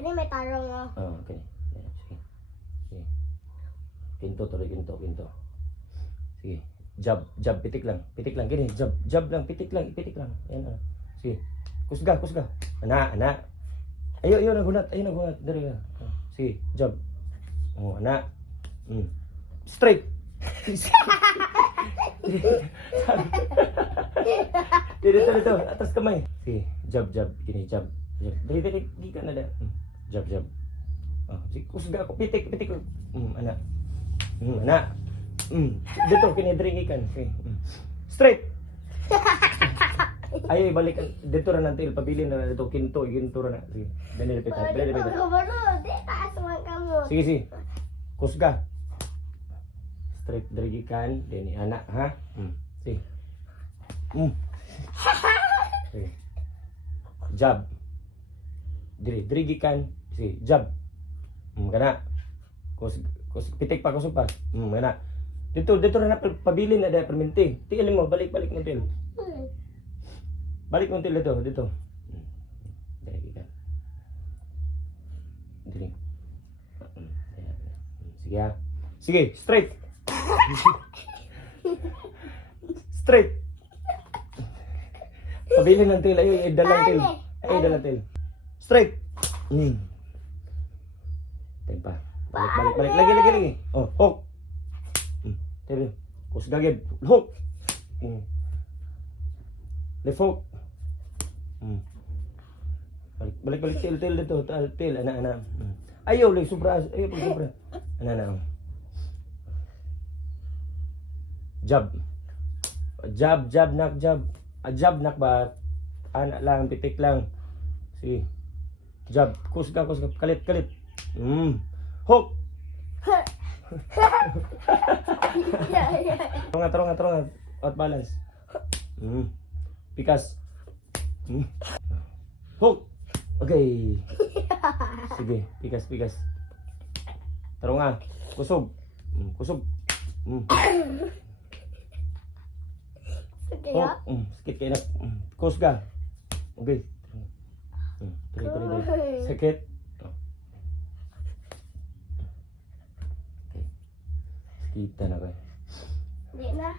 Kani may tarong mo. Oh, okay. Yan, sige. Sige. Pinto, tuloy, pinto, pinto. Sige. Jab, jab, pitik lang. Pitik lang, gini. Jab, jab lang, pitik lang, pitik lang. Yan, ano. Sige. Kusga, kusga. Ana, ana. Ayun, nagunat. Ayun, nagunat. Dari ka. Oh, sige, jab. Oh, ana. Straight. Dito. Atas kamay. Sige, jab, jab. Gini, jab. Jab. Dari, di ka na da. Jab, jab. Oh, sige, kusga ako. Pitik, pitik. Ana. Ana. Dito, kinidringikan. Okay. Straight. Ay, balik. Dito na nantil. Pabilin na dito. Kinto ra na. Sige. Dali, Baro, di taas man ka mo. Sige, sige. Kusga. Straight, dringikan. Dini, anak, ha? Sige. Sige. Jab. Dringikan. Sige, jab. Kana. Pitik pa, kusog pa. Kana. Dito na pabilin na dahil perminti. Tingnan mo, balik mo til. Balik mo til dito. Dali ka. Dali. Sige ha. Sige, straight. Straight. Pabilin ng til. Ay, dalang til. Straight. Tempa. Balik. Lagi. Oh, hook. Tebe, kusgagib, hook. Left hook. Balik til dito, til ana. Ayaw lang sobra. Ana. Jab, nak jab. Jab nak ba? Ana lang, pitik lang. Sige. Jab, kusga, kalit. Hook. Turungan. Out balance. Pikas. Hook. Okay. Sige, pikas. Turungan. Kusog. Sige Hook. ya. Sakit kayo na. Kusga. Okay. Tuloy. Sakit. Okay. Kita na kayo. Di na.